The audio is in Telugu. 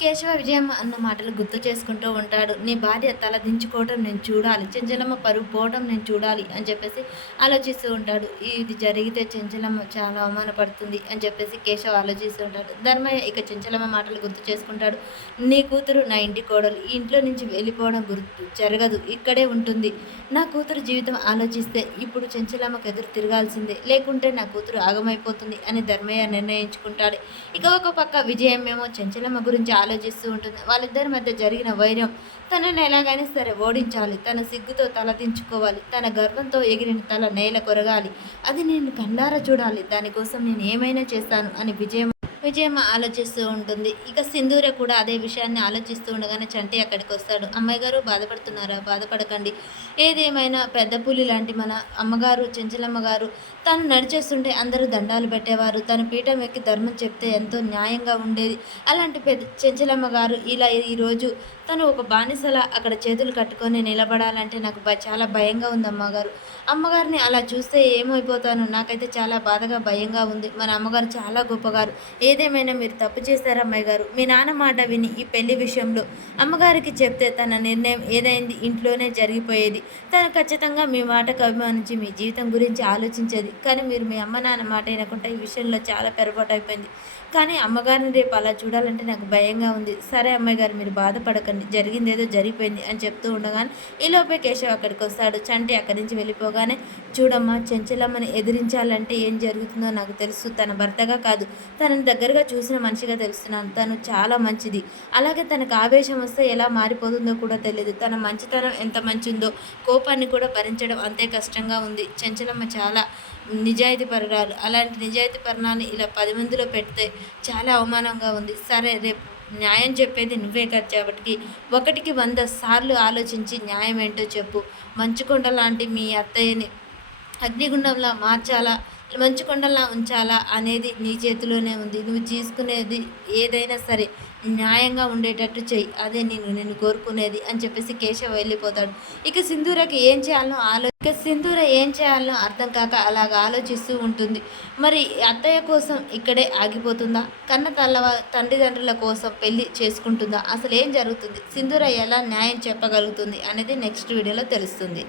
కేశవ విజయమ్మ అన్న మాటలు గుర్తు చేసుకుంటూ ఉంటాడు. నీ భార్య తలదించుకోవటం నేను చూడాలి. చెంచలమ్మ పరుగు పోవటం నేను చూడాలి అని చెప్పేసి ఆలోచిస్తూ ఉంటాడు. ఇది జరిగితే చెంచలమ్మ చాలా అవమానపడుతుంది అని చెప్పేసి కేశవ ఆలోచిస్తూ ఉంటాడు. ధర్మయ్య ఇక చెంచలమ్మ మాటలు గుర్తు చేసుకుంటాడు. నీ కూతురు నా ఇంటి కోడలు. ఈ ఇంట్లో నుంచి వెళ్ళిపోవడం గుర్తు జరగదు. ఇక్కడే ఉంటుంది. నా కూతురు జీవితం ఆలోచిస్తే ఇప్పుడు చెంచలమ్మకు ఎదురు తిరగాల్సిందే. లేకుంటే నా కూతురు ఆగమైపోతుంది అని ధర్మయ్య నిర్ణయించుకుంటాడు. ఇక ఒక పక్క విజయమేమో చెంచలమ్మ గురించి ఆలోచిస్తూ ఉంటుంది. వాళ్ళిద్దరి మధ్య జరిగిన వైరం తనని ఎలాగైనా సరే ఓడించాలి. తన సిగ్గుతో తలదించుకోవాలి తన గర్వంతో ఎగిరిన తల నేల కొరగాలి. అది నేను కన్నారా చూడాలి. దానికోసం నేను ఏమైనా చేస్తాను అని విజయం విజయమ్మ ఆలోచిస్తూ ఉంటుంది. ఇక సింధూర కూడా అదే విషయాన్ని ఆలోచిస్తూ ఉండగానే చంటి అక్కడికి వస్తాడు. అమ్మాయి గారు బాధపడుతున్నారా? బాధపడకండి. ఏదేమైనా పెద్ద పులి లాంటి మన అమ్మగారు చెంచలమ్మ గారు తను నడిచేస్తుంటే అందరూ దండాలు పెట్టేవారు. తన పీఠం ఎక్కి ధర్మం చెప్తే ఎంతో న్యాయంగా ఉండేది. అలాంటి పెద్ద చెంచలమ్మ గారు ఇలా ఈరోజు తను ఒక బానిసలా అక్కడ చేతులు కట్టుకొని నిలబడాలంటే నాకు చాలా భయంగా ఉంది అమ్మగారు. అమ్మగారిని అలా చూస్తే ఏమైపోతాను నాకైతే చాలా బాధగా భయంగా ఉంది. మన అమ్మగారు చాలా గొప్పగారు. ఏ ఏదేమైనా మీరు తప్పు చేశారు అమ్మాయి గారు? మీ నాన్న మాట విని ఈ పెళ్ళి విషయంలో అమ్మగారికి చెప్తే తన నిర్ణయం ఏదైంది? ఇంట్లోనే జరిగిపోయేది. తను ఖచ్చితంగా మీ మాటకు అభిమానించి మీ జీవితం గురించి ఆలోచించేది. కానీ మీరు మీ అమ్మ నాన్న మాట వినకుండా ఈ విషయంలో చాలా పొరపాటు అయిపోయింది. కానీ అమ్మగారిని రేపు అలా చూడాలంటే నాకు భయంగా ఉంది. సరే అమ్మాయి గారు మీరు బాధపడకండి. జరిగింది ఏదో జరిగిపోయింది అని చెప్తూ ఉండగానే ఈలోపే కేశవ్ అక్కడికి వస్తాడు. చంటి అక్కడి నుంచి వెళ్ళిపోగానే చూడమ్మా చెంచలమ్మని ఎదిరించాలంటే ఏం జరుగుతుందో నాకు తెలుసు. తన భర్తగా కాదు. తనని దగ్గరగా చూసిన మనిషిగా తెలుస్తున్నాను. తను చాలా మంచిది. అలాగే తనకు ఆవేశం వస్తే ఎలా మారిపోతుందో కూడా తెలియదు తన మంచితనం ఎంత మంచిందో కోపాన్ని కూడా భరించడం అంతే కష్టంగా ఉంది. చెంచలమ్మ చాలా నిజాయితీ పరురాలు అలాంటి నిజాయితీ పరణాన్ని ఇలా పది మందిలో పెడితే చాలా అవమానంగా ఉంది. సరే రేపు న్యాయం చెప్పేది నువ్వే కాదు కాబట్టి ఒకటికి వంద సార్లు ఆలోచించి న్యాయం ఏంటో చెప్పు. మంచుకొండ లాంటి మీ అత్తయ్యని అగ్నిగుండంలా మార్చాలా? మంచుకొండలా ఉంచాలా అనేది నీ చేతిలోనే ఉంది. నువ్వు తీసుకునేది ఏదైనా సరే న్యాయంగా ఉండేటట్టు చెయ్యి. అదే నేను నేను కోరుకునేది అని చెప్పేసి కేశవ్ వెళ్ళిపోతాడు. ఇక సింధూరకి ఏం చేయాలనో ఆలో ఇక సింధూర ఏం చేయాలనో అర్థం కాక అలాగ ఆలోచిస్తూ ఉంటుంది. మరి అత్తయ్య కోసం ఇక్కడే ఆగిపోతుందా? కన్న తల్ల తండ్రిదండ్రుల కోసం పెళ్ళి చేసుకుంటుందా? అసలు ఏం జరుగుతుంది? సింధూర ఎలా న్యాయం చెప్పగలుగుతుంది అనేది నెక్స్ట్ వీడియోలో తెలుస్తుంది.